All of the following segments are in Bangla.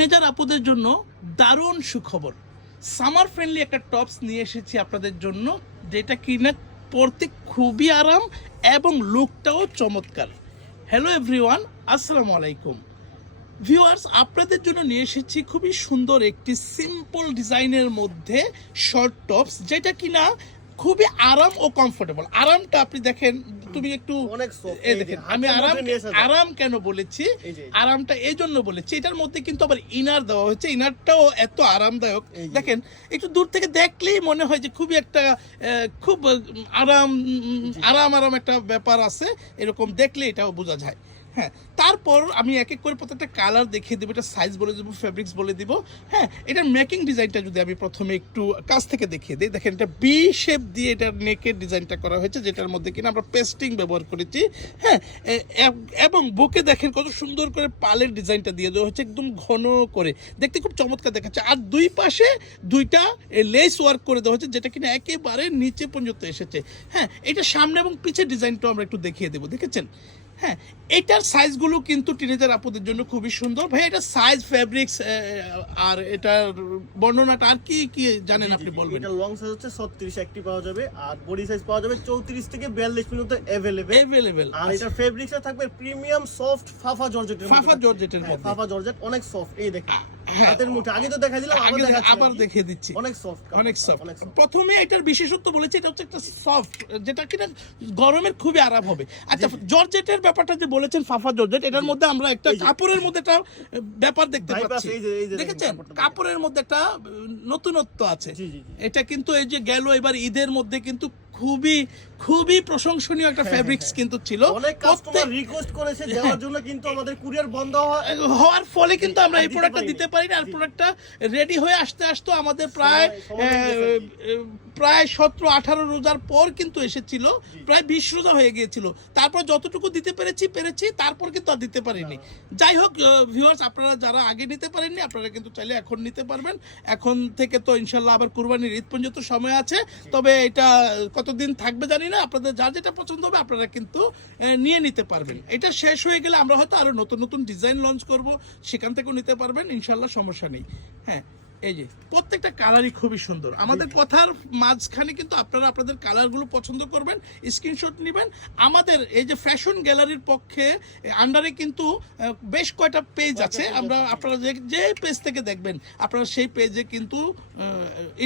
টিনেজার আপুদের জন্য দারুণ সুখবর, সামার ফ্রেন্ডলি একটা টপস নিয়ে এসেছি আপনাদের জন্য, যেটা কিনা পরতে খুবই আরাম এবং লুকটাও চমৎকার। হ্যালো এভরিওয়ান, আসসালামু আলাইকুম ভিউয়ার্স, আপনাদের জন্য নিয়ে এসেছি খুবই সুন্দর একটি সিম্পল ডিজাইনের মধ্যে শর্ট টপস, যেটা কিনা খুবই আরাম ও কমফোর্টেবল। আরামটা আপনি দেখেন, তুমি একটু দেখেন, আমি আরাম কেন বলেছি, আরামটা এই জন্য বলেছি, এটার মধ্যে কিন্তু আবার ইনার দেওয়া হয়েছে, ইনারটাও এত আরামদায়ক। দেখেন, একটু দূর থেকে দেখলেই মনে হয় যে খুবই একটা খুব আরাম একটা ব্যাপার আছে, এরকম দেখলে এটাও বোঝা যায়। হ্যাঁ, তারপর আমি এক এক করে প্রত্যেকটা কালার দেখিয়ে দেবো, এটা সাইজ বলে দেবো, ফেব্রিক্স বলে দিব। হ্যাঁ, এটার মেকিং ডিজাইনটা যদি আমি প্রথমে একটু কাছ থেকে দেখিয়ে দিই, দেখেন এটা বি শেপ দিয়ে এটার নেকের ডিজাইনটা করা হয়েছে, যেটার মধ্যে কিনা আমরা পেস্টিং ব্যবহার করেছি। হ্যাঁ, এবং বুকে দেখেন কত সুন্দর করে পালের ডিজাইনটা দিয়ে দেওয়া হচ্ছে, একদম ঘন করে, দেখতে খুব চমৎকার দেখাচ্ছে। আর দুই পাশে দুইটা লেস ওয়ার্ক করে দেওয়া হচ্ছে, যেটা কিনা একেবারে নিচে পর্যন্ত এসেছে। হ্যাঁ, এটা সামনে এবং পিছের ডিজাইনটাও আমরা একটু দেখিয়ে দেবো, দেখেছেন? হ্যাঁ, এটার সাইজগুলো কিন্তু টিনেজার আপুদের জন্য খুবই সুন্দর। ভাই, এটা সাইজ, ফেব্রিক্স আর এটার বর্ণনাটা আর কি কি জানেন আপনি বলবেন? এটা লং সাইজ হচ্ছে 36 একটি পাওয়া যাবে, আর বডি সাইজ পাওয়া যাবে 34 থেকে 42 পর্যন্ত अवेलेबल। আর এটা ফেব্রিক্সে থাকবে প্রিমিয়াম সফট ফাফা জর্জেটের মধ্যে। ফাফা জর্জেট অনেক সফট, এই দেখেন হাতের মুঠে, আগে তো দেখাই দিলাম, আবার দেখিয়ে দিচ্ছি, অনেক সফট। প্রথমে এটার বিশেষত্ব বলেছি, এটা হচ্ছে একটা সফট, যেটা কিনা গরমের খুবই আরাম হবে। আচ্ছা, জর্জেটের ব্যাপারটা যে বলেছেন, ফাফা জর্জেট, এটার মধ্যে আমরা একটা কাপড়ের মধ্যে একটা ব্যাপার দেখতে পাচ্ছি, দেখেছেন? কাপড়ের মধ্যে একটা নতুনত্ব আছে। এটা কিন্তু এই যে গেল এবার ঈদের মধ্যে কিন্তু খুবই প্রশংসনীয় একটা ফেব্রিক্স কিন্তু ছিল। অনেক কাস্টমার রিকোয়েস্ট করেছে দেওয়ার জন্য, কিন্তু আমাদের কুরিয়ার বন্ধ হওয়ার ফলে কিন্তু আমরা এই প্রোডাক্টটা দিতে পারি না। আর প্রোডাক্টটা রেডি হয়ে আসতে আমাদের প্রায় 17-18 রোজার পর কিন্তু এসেছিল, প্রায় 20 রোজা হয়ে গিয়েছিল। তারপর যতটুকু দিতে পেরেছি, তারপর কিন্তু আর দিতে পারিনি। যাই হোক ভিউয়ার্স, আপনারা যারা আগে নিতে পারেননি, আপনারা কিন্তু চাইলে এখন নিতে পারবেন। এখন থেকে তো ইনশাল্লাহ আবার কুরবানির ঈদ পর্যন্ত সময় আছে, তবে এটা কতদিন থাকবে জানি না। আপনাদের যার যেটা পছন্দ হবে আপনারা কিন্তু নিয়ে নিতে পারবেন। এটা শেষ হয়ে গেলে আমরা হয়তো আরো নতুন ডিজাইন লঞ্চ করব, সেখান থেকেও নিতে পারবেন ইনশাল্লাহ, সমস্যা নেই। হ্যাঁ, এই যে প্রত্যেকটা কালারই খুবই সুন্দর। আমাদের কথার মাঝখানে কিন্তু আপনারা আপনাদের কালারগুলো পছন্দ করবেন, স্ক্রিনশট নেবেন। আমাদের এই যে ফ্যাশন গ্যালারির পক্ষে আন্ডারে কিন্তু বেশ কয়টা পেজ আছে, আপনারা যে পেজ থেকে দেখবেন আপনারা সেই পেজে কিন্তু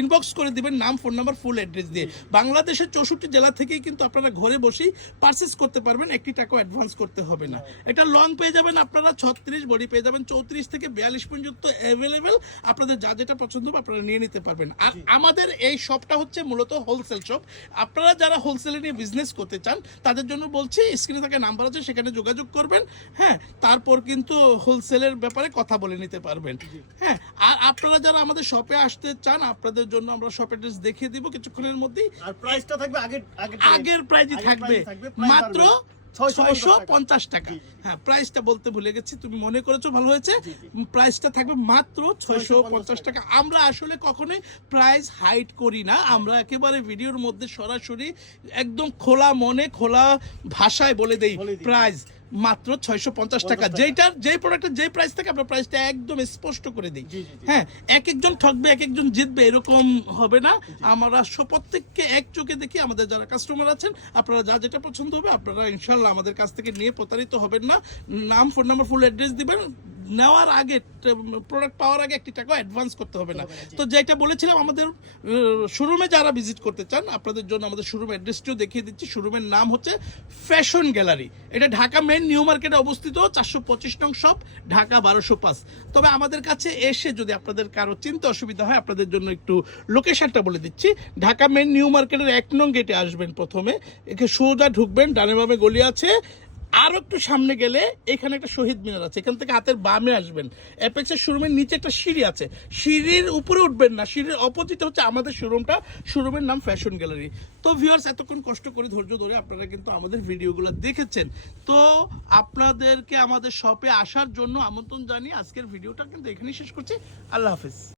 ইনবক্স করে দিবেন নাম, ফোন নাম্বার, ফুল অ্যাড্রেস দিয়ে। বাংলাদেশের 64 জেলা থেকেই কিন্তু আপনারা ঘরে বসেই পারচেস করতে পারবেন, একটি টাকাও অ্যাডভান্স করতে হবে না। এটা লং পেয়ে যাবেন আপনারা 36, বডি পেয়ে যাবেন 34 থেকে 42 পর্যন্ত অ্যাভেলেবেল। আপনাদের যা যেটা পছন্দ হবে আপনারা নিয়ে নিতে পারবেন। আর আমাদের এই শপটা হচ্ছে মূলত হোলসেল শপ। আপনারা যারা হোলসেলে নিয়ে বিজনেস করতে চান তাদের জন্য বলছি, স্ক্রিনে থাকা নাম্বার আছে, সেখানে যোগাযোগ করবেন। হ্যাঁ, তারপর কিন্তু হোলসেলের ব্যাপারে কথা বলে নিতে পারবেন। হ্যাঁ, আর আপনারা যারা আমাদের শপে আসতে চান, আপনাদের জন্য আমরা শপ অ্যাড্রেস দেখিয়ে দিব কিছুক্ষণের মধ্যেই। আর প্রাইসটা থাকবে আগের প্রাইসই থাকবে, মাত্র 650 টাকা। হ্যাঁ, প্রাইসটা বলতে ভুলে গেছি, তুমি মনে করেছো, ভালো হয়েছে। প্রাইসটা থাকবে মাত্র 650 টাকা। আমরা আসলে কখনোই প্রাইস হাইড করি না, আমরা একেবারে ভিডিওর মধ্যে সরাসরি একদম খোলা মনে, খোলা ভাষায় বলে দেই প্রাইস মাত্র 650 টাকা। যেই প্রোডাক্টের যেই প্রাইস থাকে আমরা প্রাইসটা একদম স্পষ্ট করে দিই। হ্যাঁ, এক একজন ঠকবে, এক একজন জিতবে, এরকম হবে না। আমরা প্রত্যেককে এক চোখে দেখি। আমাদের যারা কাস্টমার আছেন, আপনারা যা যেটা পছন্দ হবে আপনারা ইনশাল্লাহ আমাদের কাছ থেকে নিয়ে প্রতারিত হবেন না। নাম, ফোন নাম্বার, ফুল অ্যাড্রেস দিবেন। নেওয়ার আগে, প্রোডাক্ট পাওয়ার আগে 1 টাকা অ্যাডভান্স করতে হবে না। তো যেটা বলেছিলাম, আমাদের শোরুমে যারা ভিজিট করতে চান আপনাদের জন্য আমাদের শোরুম অ্যাড্রেসটিও দেখিয়ে দিচ্ছি। শোরুমের নাম হচ্ছে ফ্যাশন গ্যালারি। এটা ঢাকা মেন নিউ মার্কেটে অবস্থিত, 425 নং শপ, ঢাকা 1205। তবে আমাদের কাছে এসে যদি আপনাদের কারো চিন্তা অসুবিধা হয়, আপনাদের জন্য একটু লোকেশনটা বলে দিচ্ছি। ঢাকা মেন নিউ মার্কেটের 1 নং গেটে আসবেন, প্রথমে এখানে সোজা ঢুকবেন, ডানে বামে গলি আছে, আরো একটু সামনে গেলে এখানে একটা শহীদ মিনার আছে, এখান থেকে হাতের বামে আসবেন। অ্যাপেক্সের শোরুমের নিচে একটা সিঁড়ি আছে, সিঁড়ির উপরে উঠবেন না, সিঁড়ির অপোজিটে হচ্ছে আমাদের শোরুমটা। শোরুমের নাম ফ্যাশন গ্যালারি। তো ভিউয়ার্স, এতক্ষণ কষ্ট করে ধৈর্য ধরে আপনারা কিন্তু আমাদের ভিডিওগুলো দেখেছেন, তো আপনাদেরকে আমাদের শপে আসার জন্য আমন্ত্রণ জানিয়ে আজকের ভিডিওটা কিন্তু এখানেই শেষ করছি। আল্লাহ হাফেজ।